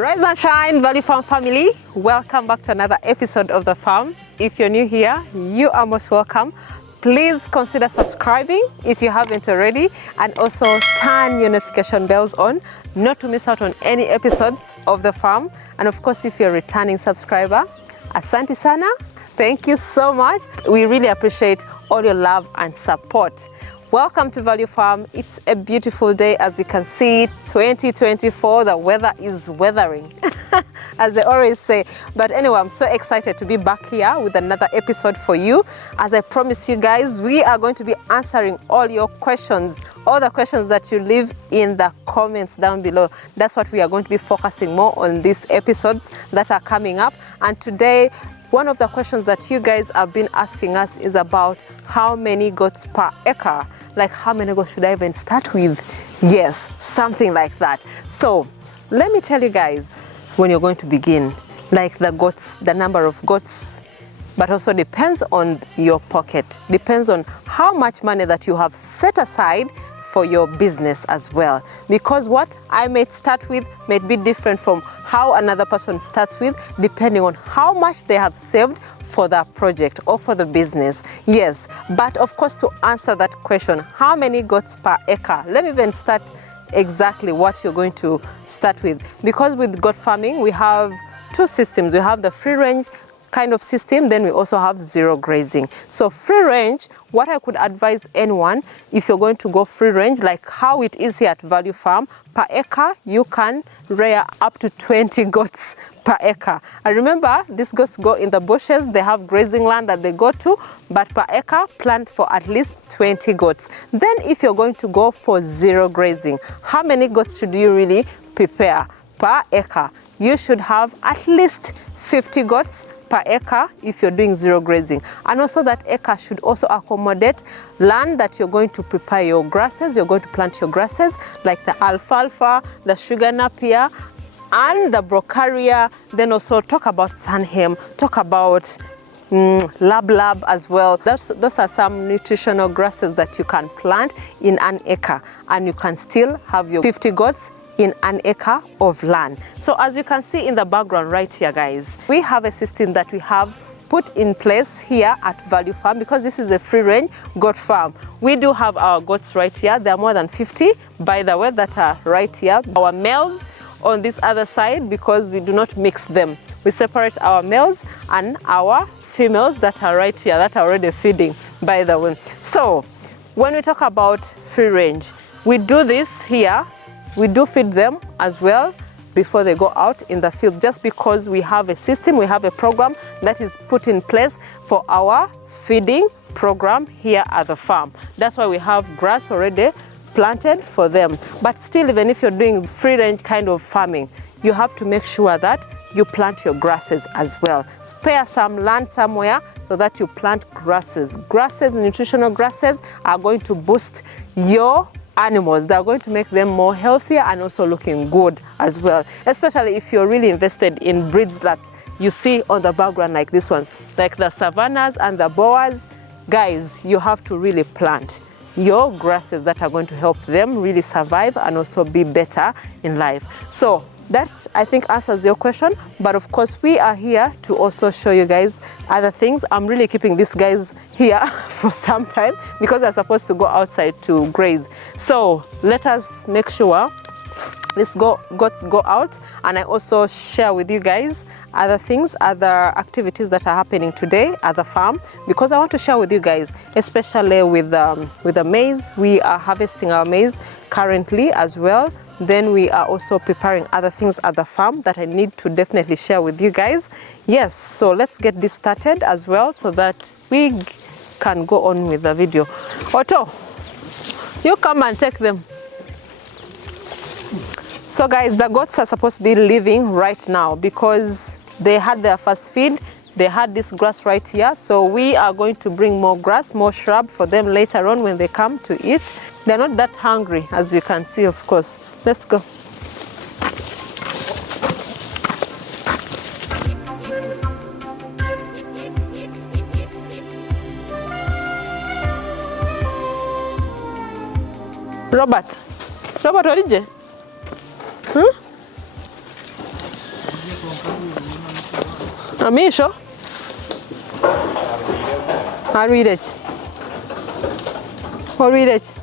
Rise and shine, Value Farm family. Welcome back to another episode of The Farm. If you're new here, you are most welcome. Please consider subscribing if you haven't already, and also turn your notification bells on not to miss out on any episodes of The Farm. And of course, if you're a returning subscriber, asante sana. Thank you so much. We really appreciate all your love and support. Welcome to Value Farm. It's a beautiful day, as you can see, 2024. The weather is weathering, as they always say. But anyway, I'm so excited to be back here with another episode for you. As I promised you guys, we are going to be answering all your questions, all the questions that you leave in the comments down below. That's what we are going to be focusing more on these episodes that are coming up. And today, one of the questions that you guys have been asking us is about how many goats per acre. Like, how many goats should I even start with? Yes, something like that. So let me tell you guys, when you're going to begin, like the goats, the number of goats, but also depends on your pocket, depends on how much money that you have set aside for your business as well. Because what I may start with may be different from how another person starts with, depending on how much they have saved for that project or for the business. Yes, but of course, to answer that question, how many goats per acre? Let me even start exactly what you're going to start with. Because with goat farming, we have two systems. We have the free range kind of system, then we also have zero grazing. So free range, what I could advise anyone, if you're going to go free range, like how it is here at Value Farm, per acre you can rear up to 20 goats per acre. And remember, these goats go in the bushes, they have grazing land that they go to, but per acre plant for at least 20 goats. Then if you're going to go for zero grazing, how many goats should you really prepare per acre? You should have at least 50 goats per acre if you're doing zero grazing. And also that acre should also accommodate land that you're going to prepare your grasses, you're going to plant your grasses, like the alfalfa, the sugar napier, and the brocaria. Then also talk about sunham, talk about lab as well. Those are some nutritional grasses that you can plant in an acre, and you can still have your 50 goats in an acre of land. So as you can see in the background right here, guys, we have a system that we have put in place here at Value Farm, because this is a free range goat farm. We do have our goats right here. There are more than 50, by the way, that are right here. Our males on this other side, because we do not mix them. We separate our males and our females that are right here, that are already feeding, by the way. So when we talk about free range, we do this here. We do feed them as well before they go out in the field, just because we have a system, we have a program that is put in place for our feeding program here at the farm. That's why we have grass already planted for them. But still, even if you're doing free range kind of farming, you have to make sure that you plant your grasses as well. Spare some land somewhere so that you plant grasses. Grasses, nutritional grasses, are going to boost your animals. They're going to make them more healthier and also looking good as well, especially if you're really invested in breeds that you see on the background, like these ones, like the savannas and the boas. Guys, you have to really plant your grasses that are going to help them really survive and also be better in life. So that, I think, answers your question. But of course, we are here to also show you guys other things. I'm really keeping these guys here for some time because they're supposed to go outside to graze. So let us make sure these goats go out, and I also share with you guys other things, other activities that are happening today at the farm, because I want to share with you guys, especially with the maize. We are harvesting our maize currently as well. Then we are also preparing other things at the farm that I need to definitely share with you guys. Yes, so let's get this started as well, so that we can go on with the video. Otto, you come and take them. So guys, the goats are supposed to be leaving right now because they had their first feed. They had this grass right here. So we are going to bring more grass, more shrub for them later on when they come to eat. They're not that hungry, as you can see, of course. Let's go. Robert, what did you? Amisho? I'll read it. I'll read it.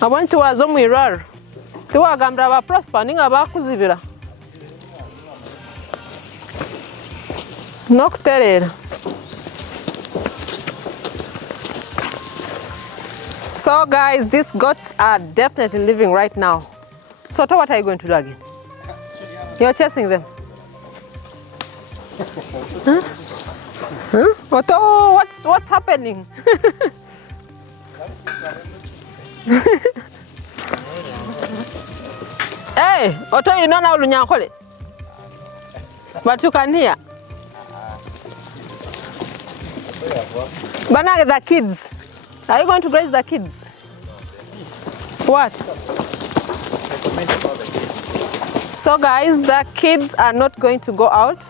Abantu wazo mwiraro. Tiwagambira ba prosper ninga bakuzibira. Nokuterera. So guys, these goats are definitely living right now. So what are you going to do again? You're chasing them. Huh? Huh? Otto, what's happening? Hey, Otto, you know now Lunyankole. But you can hear. But now the kids. Are you going to graze the kids? What? So guys, the kids are not going to go out.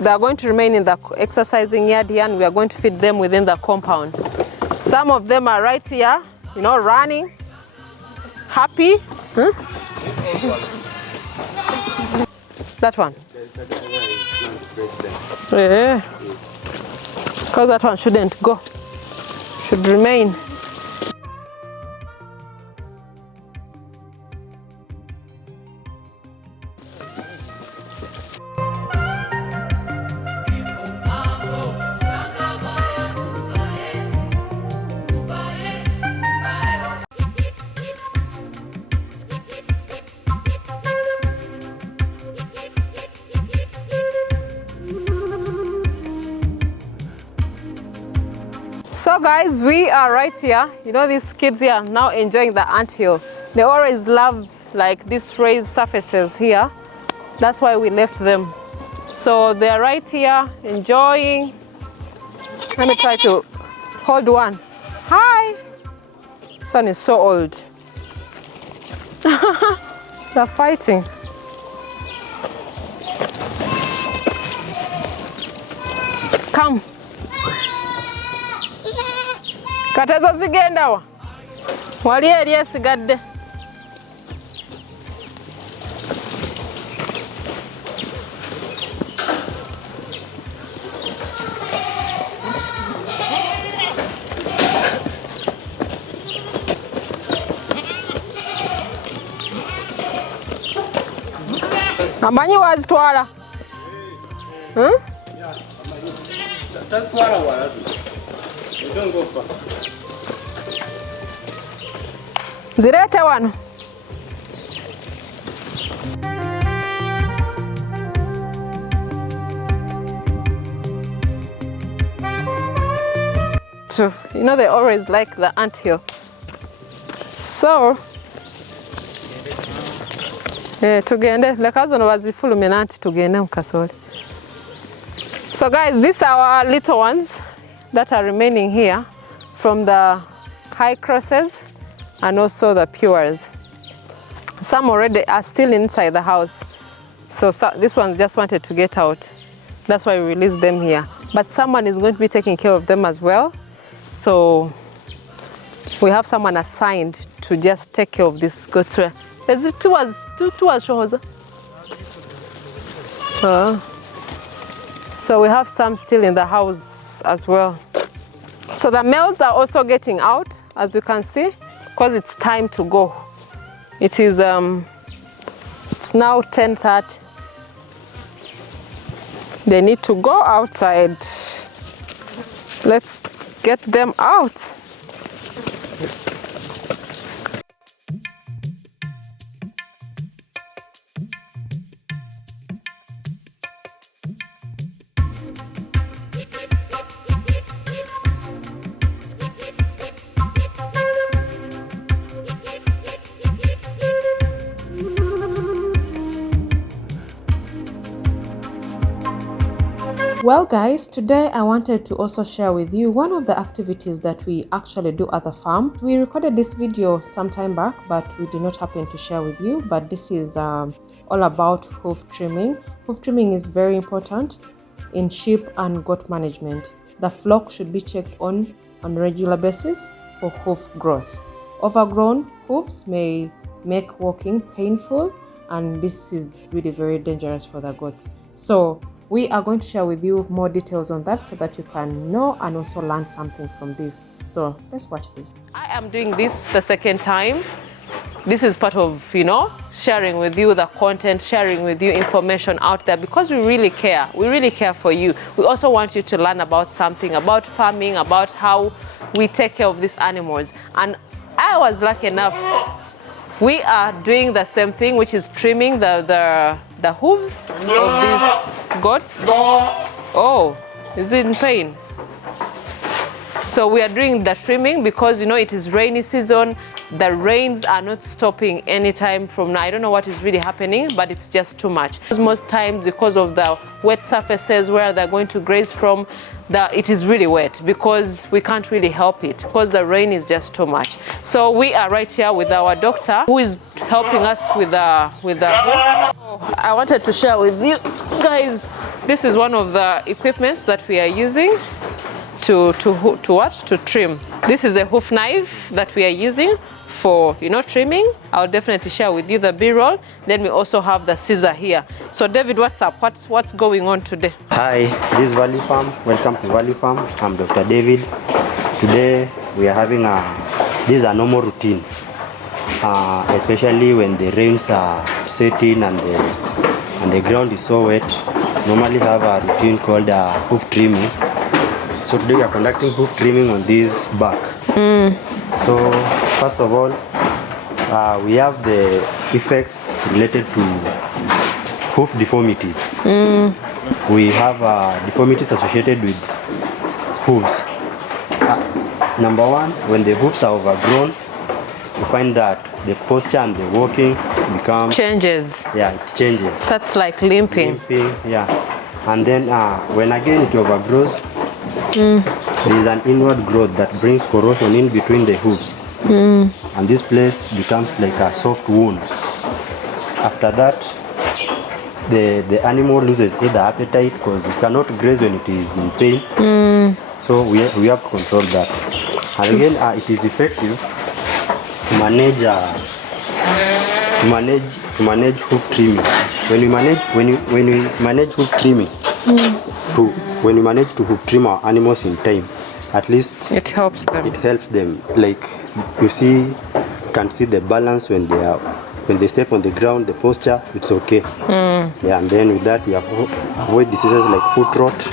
They are going to remain in the exercising yard here, and we are going to feed them within the compound. Some of them are right here, you know, running, happy. Huh? That one? Yeah. Because that one shouldn't go. Should remain. So guys, we are right here. You know, these kids here are now enjoying the anthill. They always love like these raised surfaces here. That's why we left them. So they're right here enjoying. Let me try to hold one. Hi. This one is so old. They're fighting. Come. Katezo zigenda wa. Wali eri esigadde. Amanyi wazitwala? Taswala walazi. Don't go far. Zirete wano. You know, they always like the anthill. So tugende leka zono bazifulumena anti tugende mukasole. So guys, these are our little ones that are remaining here from the high crosses and also the pures. Some already are still inside the house. So this ones just wanted to get out. That's why we released them here. But someone is going to be taking care of them as well. So we have someone assigned to just take care of this goats. Is it two as shows? So we have some still in the house as well. So the males are also getting out, as you can see, because it's time to go. It is it's now 10:30. They need to go outside. Let's get them out. Well guys, today I wanted to also share with you one of the activities that we actually do at the farm. We recorded this video some time back, but we did not happen to share with you. But this is all about hoof trimming. Hoof trimming is very important in sheep and goat management. The flock should be checked on a regular basis for hoof growth. Overgrown hoofs may make walking painful, and this is really very dangerous for the goats. So we are going to share with you more details on that so that you can know and also learn something from this. So let's watch this. I am doing this the second time. This is part of, sharing with you the content, sharing with you information out there because we really care. We really care for you. We also want you to learn about something, about farming, about how we take care of these animals. And I was lucky enough, we are doing the same thing, which is trimming the hooves of these goats. Oh, is it in pain? So we are doing the trimming because it is rainy season. The rains are not stopping anytime from now. I don't know what is really happening, but it's just too much. Most times because of the wet surfaces where they're going to graze from, it is really wet because we can't really help it because the rain is just too much. So we are right here with our doctor who is helping us with the I wanted to share with you guys, this is one of the equipments that we are using to trim. This is a hoof knife that we are using for trimming. I'll definitely share with you the B-roll. Then we also have the scissor here. So David, what's up? What's going on today? Hi, this is Value Farm. Welcome to Value Farm. I'm Dr. David. Today we are having this is a normal routine, especially when the rains are setting and the ground is so wet. Normally have a routine called hoof trimming. So today we are conducting hoof trimming on this back. So first of all, we have the effects related to hoof deformities. We have deformities associated with hooves. Number one, when the hooves are overgrown, you find that the posture and the walking changes. Yeah, it changes. Starts like limping. Yeah. And then when again it overgrows, there is an inward growth that brings corrosion in between the hooves. And this place becomes like a soft wound. After that, the animal loses either appetite because it cannot graze when it is in pain. So we have to control that. And again, it is effective to manage hoof trimming. When we manage hoof trimming, when we manage to hoof trim our animals in time, at least it helps them. It helps them. Like you can see the balance when they step on the ground, the posture, it's okay. Yeah, and then with that we avoid diseases like foot rot.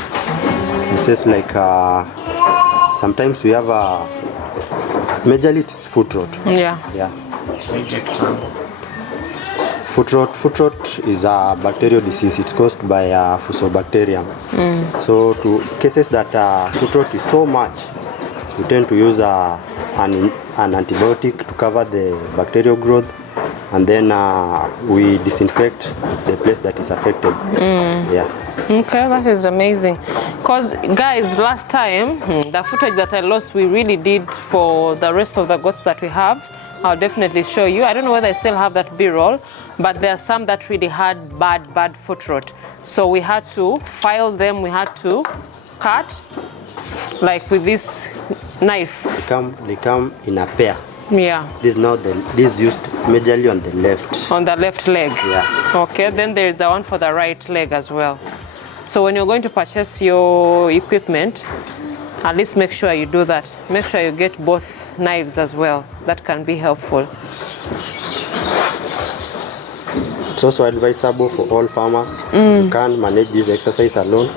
Diseases like sometimes we have majorly it's foot rot. Yeah. Foot rot is a bacterial disease. It's caused by Fusobacterium. So to cases that foot rot is so much, we tend to use an antibiotic to cover the bacterial growth, and then we disinfect the place that is affected. Yeah. Okay, that is amazing. Because guys, last time the footage that I lost, we really did for the rest of the goats that we have. I'll definitely show you. I don't know whether I still have that B-roll, but there are some that really had bad foot rot. So we had to file them, we had to cut, like with this knife. They come in a pair. Yeah. This is used majorly on the left. On the left leg. Yeah. Okay, then there is the one for the right leg as well. So when you're going to purchase your equipment, at least make sure you do that. Make sure you get both knives as well. That can be helpful. It's also advisable for all farmers. You can't manage this exercise alone.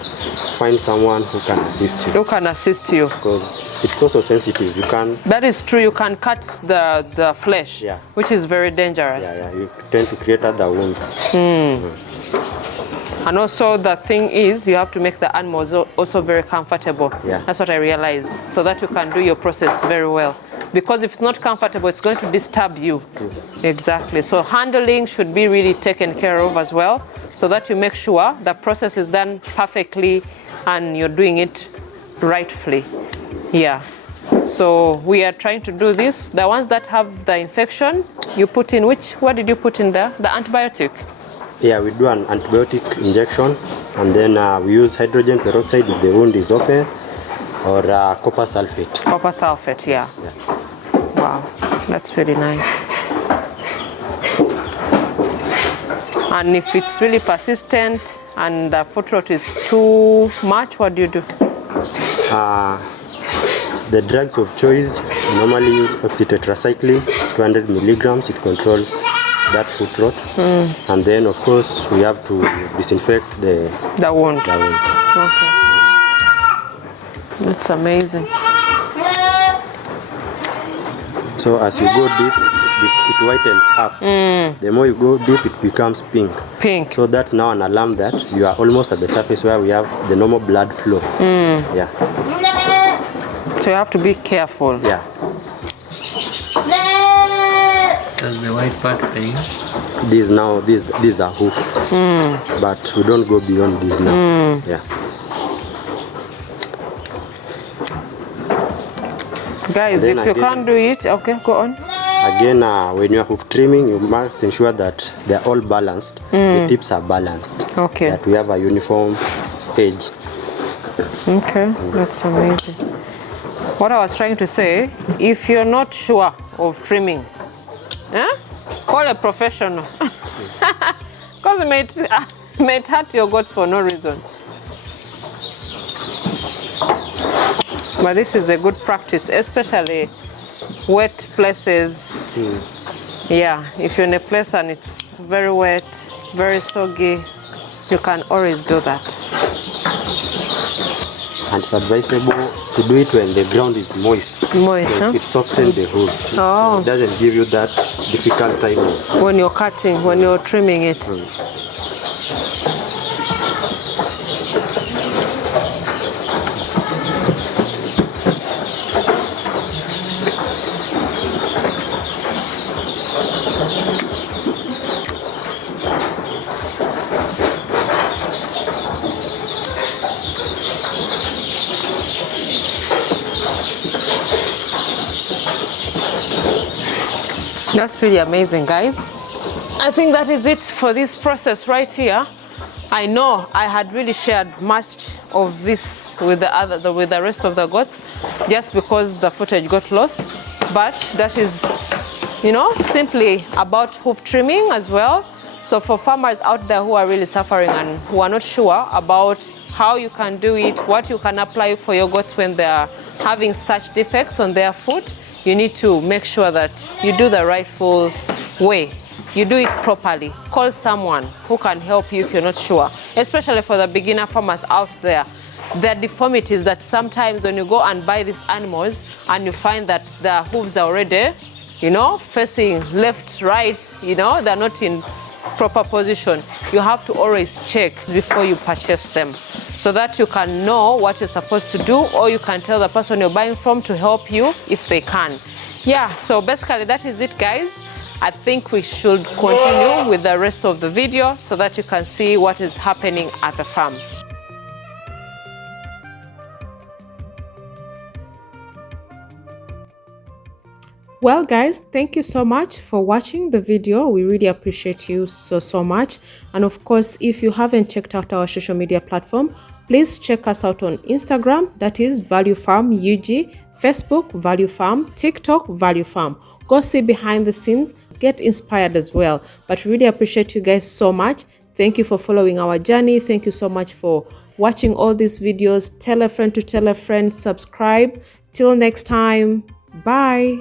Find someone who can assist you. Who can assist you. Because it's also sensitive. You can. That is true. You can cut the flesh, yeah, which is very dangerous. Yeah. You tend to create other wounds. And also the thing is, you have to make the animals also very comfortable. Yeah. That's what I realized, so that you can do your process very well. Because if it's not comfortable, it's going to disturb you. True. Exactly. So handling should be really taken care of as well, so that you make sure the process is done perfectly and you're doing it rightfully. Yeah. So we are trying to do this. The ones that have the infection, you put in what did you put in there? The antibiotic? Yeah, we do an antibiotic injection, and then we use hydrogen peroxide if the wound is open, or copper sulfate. Copper sulfate, yeah. Wow, that's really nice. And if it's really persistent and the foot rot is too much, what do you do? The drugs of choice normally use oxytetracycline, 200 milligrams. It controls that foot rot. And then, of course, we have to disinfect the wound. Okay. That's amazing. So as you go deep, it whitens up. The more you go deep, it becomes pink. Pink. So that's now an alarm that you are almost at the surface where we have the normal blood flow. Yeah. So you have to be careful. Yeah. Does the white part pain? These are hoof. But we don't go beyond these now. Yeah. Guys, if you can't do it, okay, go on. Again, when you're hoof trimming, you must ensure that they're all balanced. The tips are balanced. Okay. That we have a uniform edge. Okay, that's amazing. What I was trying to say, if you're not sure of trimming, call a professional. Because it might hurt your goats for no reason. But this is a good practice, especially wet places. Yeah, if you're in a place and it's very wet, very soggy, you can always do that. And it's advisable to do it when the ground is moist. Moist, huh? It softens the hooves. So it doesn't give you that difficult time. When you're cutting, when you're trimming it. That's really amazing, guys. I think that is it for this process right here. I know I had really shared much of this with the rest of the goats just because the footage got lost, but that is, you know, simply about hoof trimming as well. So for farmers out there who are really suffering and who are not sure about how you can do it, what you can apply for your goats when they are having such defects on their foot, you need to make sure that you do the rightful way. You do it properly. Call someone who can help you if you're not sure, especially for the beginner farmers out there. There are deformities that sometimes when you go and buy these animals and you find that their hooves are already, you know, facing left, right, you know, they're not in proper position. You have to always check before you purchase them, so that you can know what you're supposed to do, or you can tell the person you're buying from to help you if they can. Yeah, so basically that is it, guys. I think we should continue with the rest of the video so that you can see what is happening at the farm. Well, guys, thank you so much for watching the video. We really appreciate you so much. And of course, if you haven't checked out our social media platform, please check us out on Instagram, that is Value Farm UG, Facebook Value Farm, TikTok Value Farm. Go see behind the scenes, get inspired as well. But really appreciate you guys so much. Thank you for following our journey. Thank you so much for watching all these videos. Tell a friend to tell a friend, subscribe. Till next time, bye.